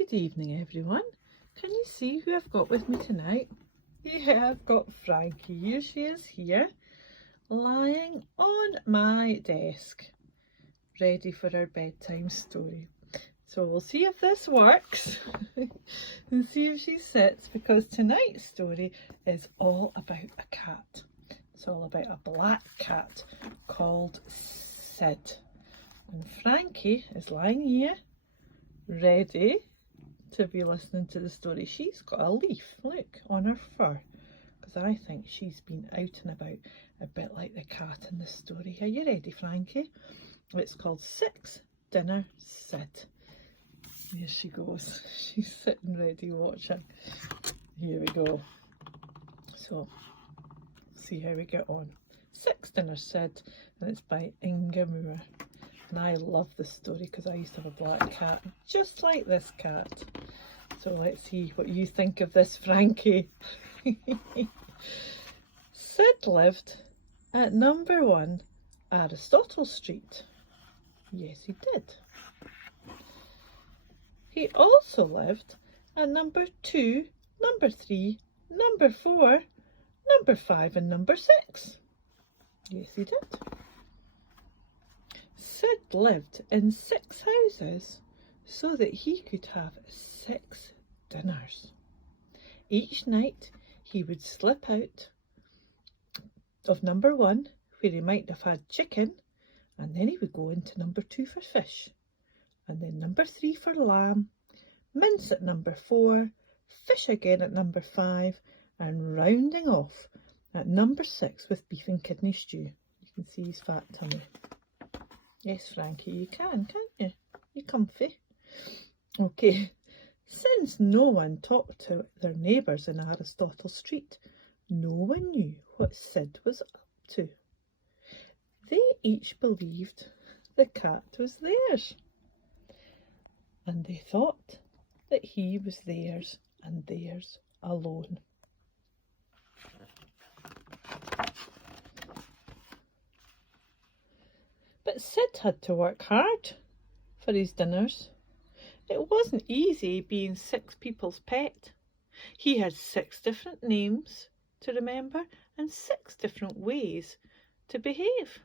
Good evening, everyone. Can you see who I've got with me tonight? Yeah, I've got Frankie. Here she is here, lying on my desk, ready for our bedtime story. So we'll see if this works and see if she sits, because tonight's story is all about a cat. It's all about a black cat called Sid. And Frankie is lying here, ready to be listening to the story. She's got a leaf, look, on her fur, because I think she's been out and about a bit like the cat in the story. Are you ready, Frankie? It's called Six Dinner Sid. Here she goes. She's sitting ready watching. Here we go. So, see how we get on. Six Dinner Sid, and it's by Inga Moore. And I love this story because I used to have a black cat just like this cat. So let's see what you think of this, Frankie. Sid lived at number 1 Aristotle Street. Yes, he did. He also lived at number 2, number 3, number 4, number 5 and number 6. Yes, he did. Sid lived in 6 houses so that he could have 6 dinners. Each night he would slip out of number 1, where he might have had chicken, and then he would go into number 2 for fish, and then number 3 for lamb, mince at number 4, fish again at number 5, and rounding off at number 6 with beef and kidney stew. You can see his fat tummy. Yes, Frankie, you can, can't you? You comfy? Okay, since no one talked to their neighbours in Aristotle Street, no one knew what Sid was up to. They each believed the cat was theirs, and they thought that he was theirs and theirs alone. But Sid had to work hard for his dinners. It wasn't easy being 6 people's pet. He had 6 different names to remember and 6 different ways to behave.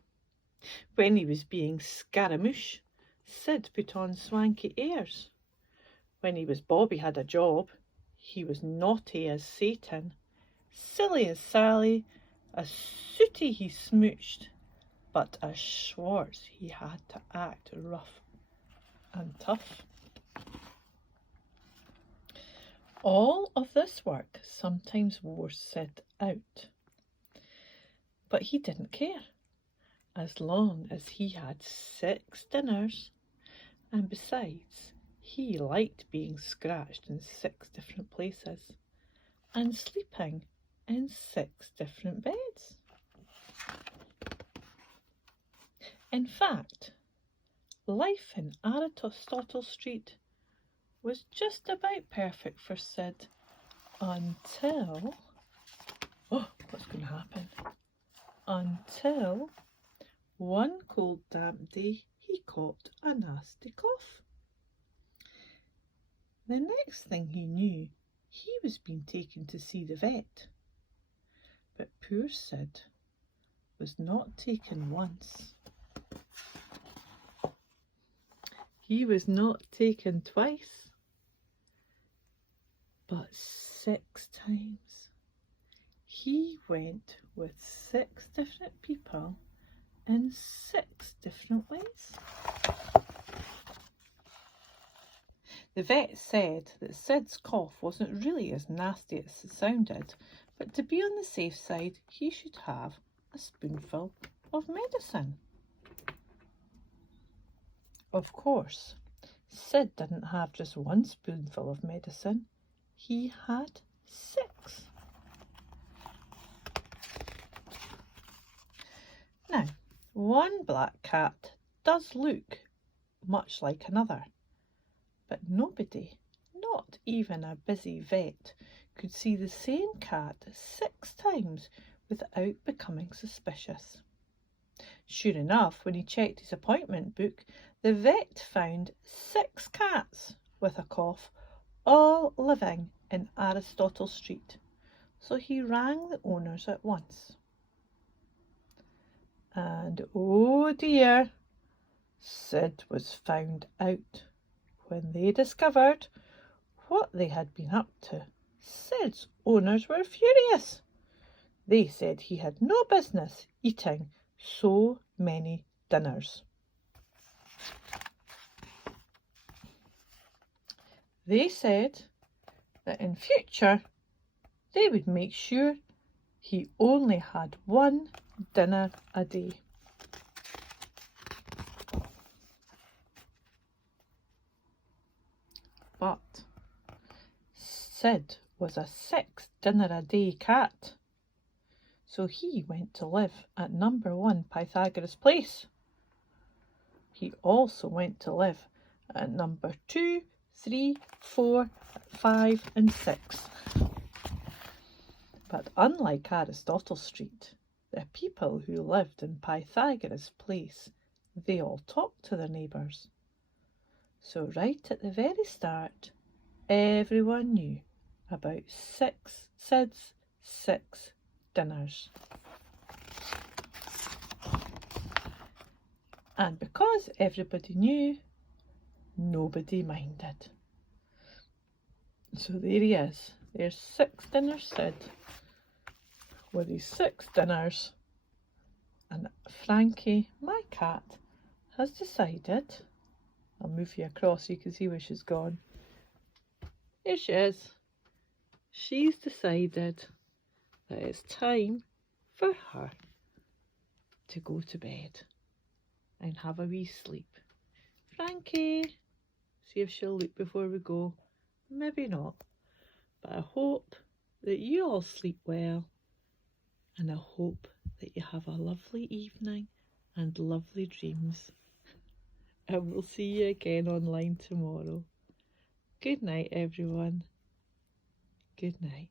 When he was being Scaramouche, Sid put on swanky airs. When he was Bobby had a job, he was naughty as Satan, silly as Sally, as sooty he smooched, but as Schwartz he had to act rough and tough. All of this work sometimes wore Sid out, but he didn't care, as long as he had 6 dinners, and besides, he liked being scratched in 6 different places and sleeping in 6 different beds. In fact, life in Aristotle Street was just about perfect for Sid until... oh, what's going to happen? Until one cold damp day he caught a nasty cough. The next thing he knew, he was being taken to see the vet. But poor Sid was not taken once. He was not taken twice, but 6 times. He went with 6 different people in 6 different ways. The vet said that Sid's cough wasn't really as nasty as it sounded, but to be on the safe side, he should have a spoonful of medicine. Of course, Sid didn't have just 1 spoonful of medicine. He had 6. Now, one black cat does look much like another, but nobody, not even a busy vet, could see the same cat 6 times without becoming suspicious. Sure enough, when he checked his appointment book, the vet found 6 cats with a cough all living in Aristotle Street, so he rang the owners at once. And oh dear, Sid was found out. When they discovered what they had been up to, Sid's owners were furious. They said he had no business eating so many dinners. They said that in future they would make sure he only had one dinner a day. But Sid was a 6 dinner a day cat, so he went to live at number 1 Pythagoras Place. He also went to live at number 2, 3, 4, 5 and 6. But unlike Aristotle Street, the people who lived in Pythagoras Place, they all talked to their neighbours. So right at the very start, everyone knew about Sid's 6 dinners. And because everybody knew, nobody minded. So there he is. There's 6 dinners Sid with his 6 dinners. And Frankie, my cat, has decided, I'll move you across so you can see where she's gone. Here she is. She's decided that it's time for her to go to bed and have a wee sleep. Frankie, see if she'll look before we go. Maybe not, but I hope that you all sleep well, and I hope that you have a lovely evening and lovely dreams. And we'll see you again online tomorrow. Good night, everyone. Good night.